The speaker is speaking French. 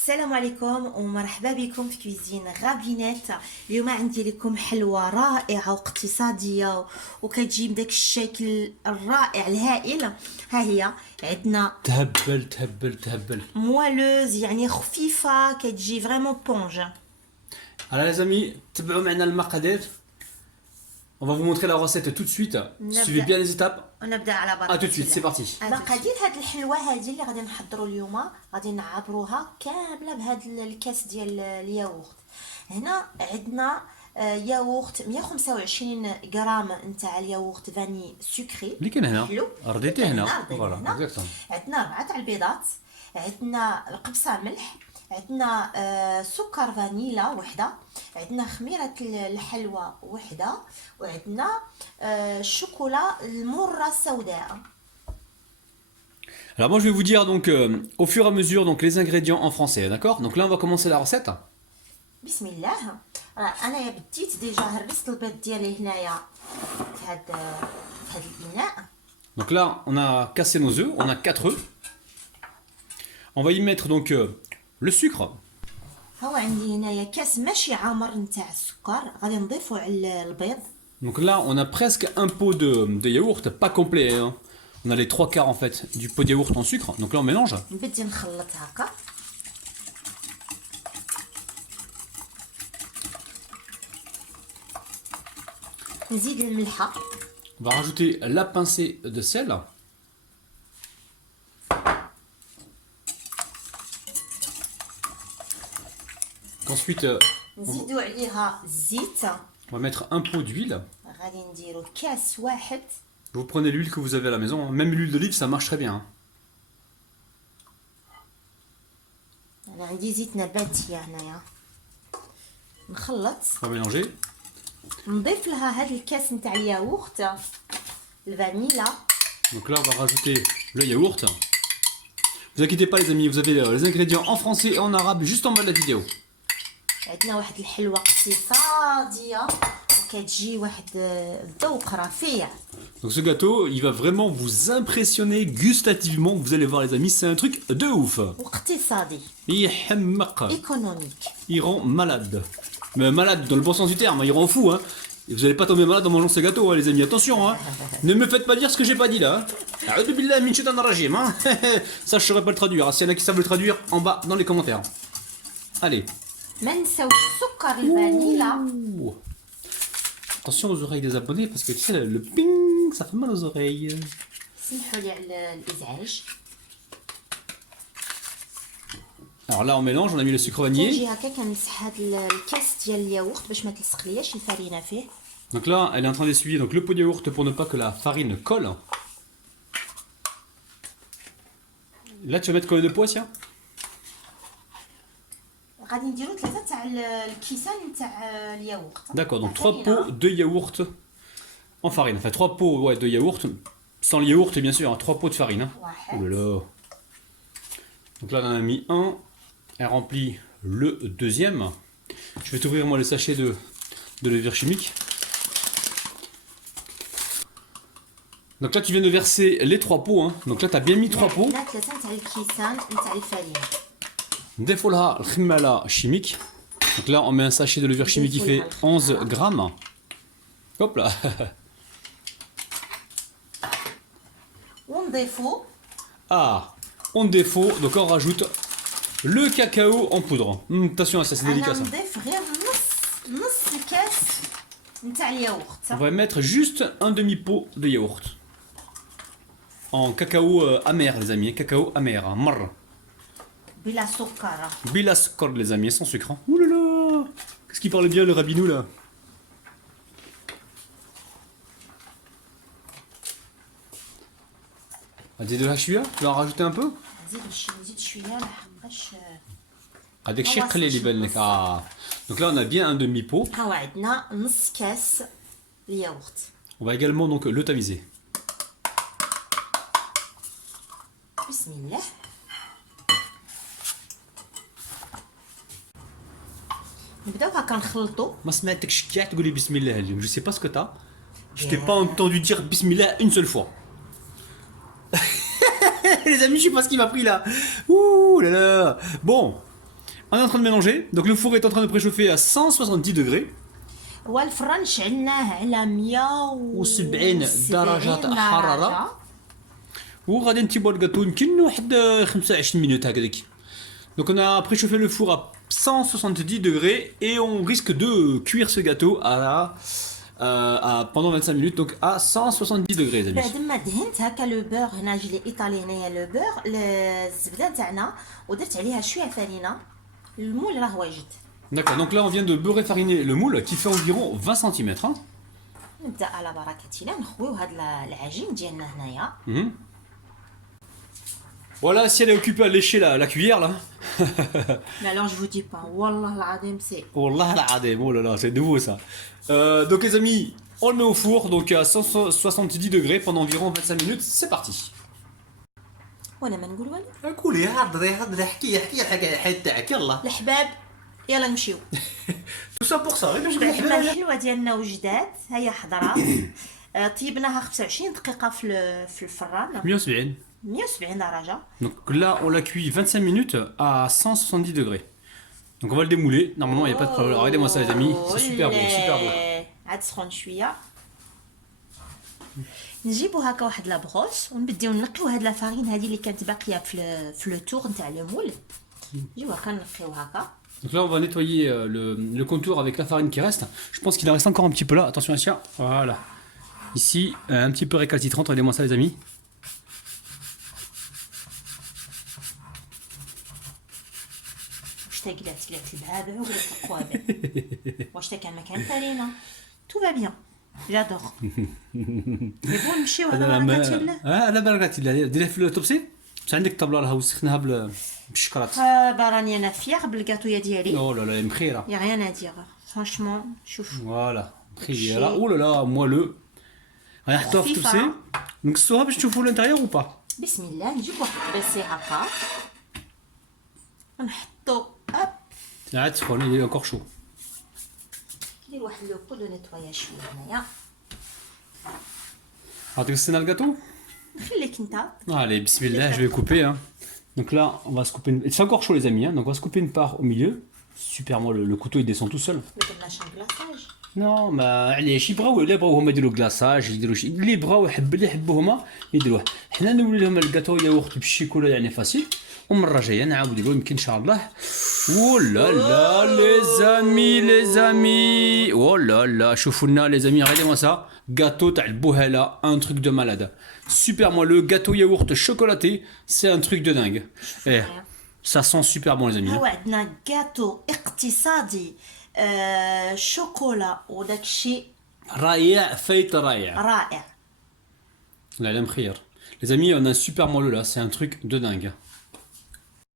السلام عليكم ومرحبا بكم في كويزين غابينات. اليوم عندي لكم حلوه رائعه واقتصاديه وكتجي بداك الشكل الرائع الهائل. ها هي عندنا تهبل موالوز، يعني خفيفه كتجي فريمون بونج. Alors les amis, تبعوا معنا المقادير. On va vous montrer la recette tout de suite. Suivez bien les étapes. ونبدا على بركه A tout de suite, c'est parti. مقادير هاد الحلوه هذه اللي غادي نحضروا اليوم، غادي نعبروها كامله بهاد الكاس ديال الياغورت. هنا عندنا ياغورت 125 غرام نتاع الياغورت فاني سكري اللي كاين هنا حلو. رديتيه هنا فوالا فوالا اكزاكتومون. عندنا 4 تاع البيضات، عندنا قبصه ملح، عندنا سكر فانيلا وحده، عندنا خميره الحلوى وحده، وعندنا الشوكولا المره السوداء. Alors moi je vais vous dire donc au fur et à mesure donc les ingrédients en français, d'accord? Donc là on va commencer la recette. بسم الله. انايا بديت ديجا هرست البيض ديالي هنايا في هاد الاناء. Donc là on a cassé nos œufs, on a 4 œufs. On va y mettre donc le sucre. هو عندي هنايا كاس ماشي عامر نتاع السكر، غادي نضيفو على البيض. Donc là on a presque un pot de yaourt, pas complet, hein. On a les 3/4 en fait du pot de yaourt en sucre. Donc là on mélange. نبدي نخلط هكا. نزيد الملحه. On va rajouter la pincée de sel. Ensuite, نزيدو عليها الزيت. on va mettre un pot d'huile. غادي نديرو كاس واحد. Vous prenez l'huile que vous avez à la maison, hein. Même l'huile d'olive ça marche très bien, hein. انا عندي زيت نباتيه هنايا. نخلط. On va mélanger. نضيف لها هاد الكاس نتاع الياغورت الفانيلا. Donc là on va rajouter le yaourt. Vous inquiétez pas les amis, vous avez les ingrédients en français et en arabe juste en bas de la vidéo. عندنا واحد الحلوه اقتصاديه وكتجي واحد الذوق رفيع. Donc ce gâteau, il va vraiment vous impressionner gustativement, vous allez voir les amis, c'est un truc de ouf. واقتصادي يحمق. ايكونوميك. Il rend malade. Mais malade dans le bon sens du terme, il rend fou, hein. Et vous allez pas tomber malade en mangeant ce gâteau, hein, les amis, attention, hein. Ne me faites pas dire ce que j'ai pas dit là, hein. A'udhu billahi min shaitanir rajim, hein. Ça je saurais pas le traduire, hein. S'il y en a qui savent le traduire, en bas dans les commentaires. Allez. ما نساوش السكر الفانيلا. Ouh. Attention aux oreilles des abonnés parce que tu sais le ping ça fait mal aux oreilles. سمحوا لي على الازعاج. Alors là on mélange, on a mis le sucre vanillé. كنجي هكا كنمسح هاد الكاس ديال الياغورت باش ما تلصقلياش الفرينه فيه. Donc là elle est en train d'essuyer donc le pot de yaourt pour ne pas que la farine colle. Là tu vas mettre combien de poids tiens? غادي نديرو 3 تاع الكيسان نتاع الياغورت. D'accord, donc 3 pots de yaourt en farine. Enfin 3 pots ouais, de yaourt, sans le yaourt bien sûr, hein, 3 pots de farine, hein. واحد. Oh là là. Donc là on en a mis un, elle remplit le deuxième. Je vais t'ouvrir moi le sachet de levure chimique. Donc là tu viens de verser les 3 pots, hein. Donc là tu as bien mis 3 pots. هنا 3 تاع الكيسان نتاع الفرينه. Défolha khimala chimique. Donc là on met un sachet de levure chimique qui fait 11 grammes. Hop là. ونضيفو Ah, on défaut, donc on rajoute le cacao en poudre. Attention à ça, c'est délicat ça. نضيف غير نص الكاس نتاع الياغورت. On va mettre juste un demi-pot de yaourt. En cacao amer les amis, cacao amer, hein, marre. بلا سكر. Bila sucre les amis, sans sucre. Hein. Ouh là là, qu'est-ce qu'il parle bien le rabinou là. de la chouïa, tu vas en rajouter un peu? نزيد شويه لحقاش. Avec chèque les libelles. Ah. Donc là on a bien un demi-pot. ها هو عندنا نص كاس الياغورت. On va également donc le tamiser. بسم الله. نبداو هكا نخلطو. ما سمعتكش كاع تقولي بسم الله اليوم. Je sais pas ce que t'as. Je t'ai pas entendu dire bismillah une seule fois. Les amis, je sais pas ce qui m'a pris là. Ouh là là. Bon, on est en train de mélanger. Donc le four est en train de préchauffer à 170 degrés. والفرن شعلناه على 170 درجة حرارة. حرارة. وغادي نتيبوا الجاتو يمكن واحد 25 minutes هكذاك. Donc on a préchauffé le four à 170 degrés et on risque de cuire ce gâteau pendant 25 minutes, donc à 170 degrés les amis. بعد ما دهنت هكا لو بور، هنا جلي ايطالي هنايا لو بور الزبده تاعنا ودرت عليها شويه فرينه، المول راه واجد. D'accord, donc là on vient de beurrer fariner le moule qui fait environ 20 cm. Hein. نبدا على بركه الله نخويو هاد العجين ديالنا هنايا. Voilà, si elle est occupée à lécher la cuillère là. Mais alors je vous dis pas, والله العظيم c'est. Wallah al-adem, oh là là, c'est nouveau ça. Donc les amis, on le met au four donc à 170 degrés pendant environ 25 minutes, c'est parti. وانا ما نقول والو. قولي هضري احكي الحكايه تاعك يلا. الحباب يلا نمشيو. Tout ça pour ça, باش اللحمه الحلوه ديالنا وجدات هيا حضره. طيبناها 25 دقيقه في الفران 170. 170 درجه. Donc là, on l'a cuit 25 minutes à 170 degrés. Donc on va le démouler. Normalement, il n'y a pas de problème. Regardez-moi ça, les amis. C'est super bon, super bon. عاد سخون شويه. نجيبو هكا واحد لابغوس ونبداو نقيو هاد لافارين هادي اللي كانت باقيه في لو تور نتاع لو مول. نجيو هكا نقيو هكا. Donc là, on va nettoyer le contour avec la farine qui reste. Je pense qu'il en reste encore un petit peu là. Attention, Asia. Voilà. Ici, un petit peu récalcitrante. Regardez-moi ça, les amis. واش تا قلات البعابع وقلات القوابع. واش تا كان مكان فرينه. تو va bien. J'adore. يبغوا نمشيو على بركة الله. على بركة الله. ديرها في التوبسي. مش عندك الطبلة راها وسخناها بالشكرات. براني انا فيغ بالكاتويا ديالي. Oh là là, مخيرة. يا rien à dire. Franchement, شوف. Voilà. مخيرة. Oh là là, moelleux. غنحطوها في التوبسي. نقصوها باش تشوفوا الانتيريور ou pas. بسم الله نجيب واحد الباسي هكا. نحطو هوب. عاد سخون, il est encore chaud. ندير واحد لو بو دو نيتواياج شويه هنايا. عطيك السنة الجاتو. خليك انت. Allez, bismillah, je vais couper. Hein. Donc là, on va se couper. C'est encore chaud, les amis. Hein. Donc on va se couper une part au milieu. Super, moi, le couteau il descend tout seul. ما درناش الكلاصاج. Non, ما علاش يبغاو اللي بغاو هما يديروا كلاصاج يديروا شي اللي بغاو اللي يحبوا هما يديروه. حنا نولي لهم الجاتو ياغورت بالشيكولا يعني فاسيل. ومرة جاية نعاود لهم يمكن إن شاء الله. ولا لا لي زامي ولا لا شوفوا لنا لي زامي regardez-moi ça gâteau تاع البوهلة un truc de malade super moi le gâteau yaourt chocolaté c'est un truc de dingue eh ça sent super bon les amis هو عندنا جاتو اقتصادي شوكولا وداك الشيء رائع فايت رائع رائع. لا لا مخير les amis on a un super moelleux là c'est un truc de dingue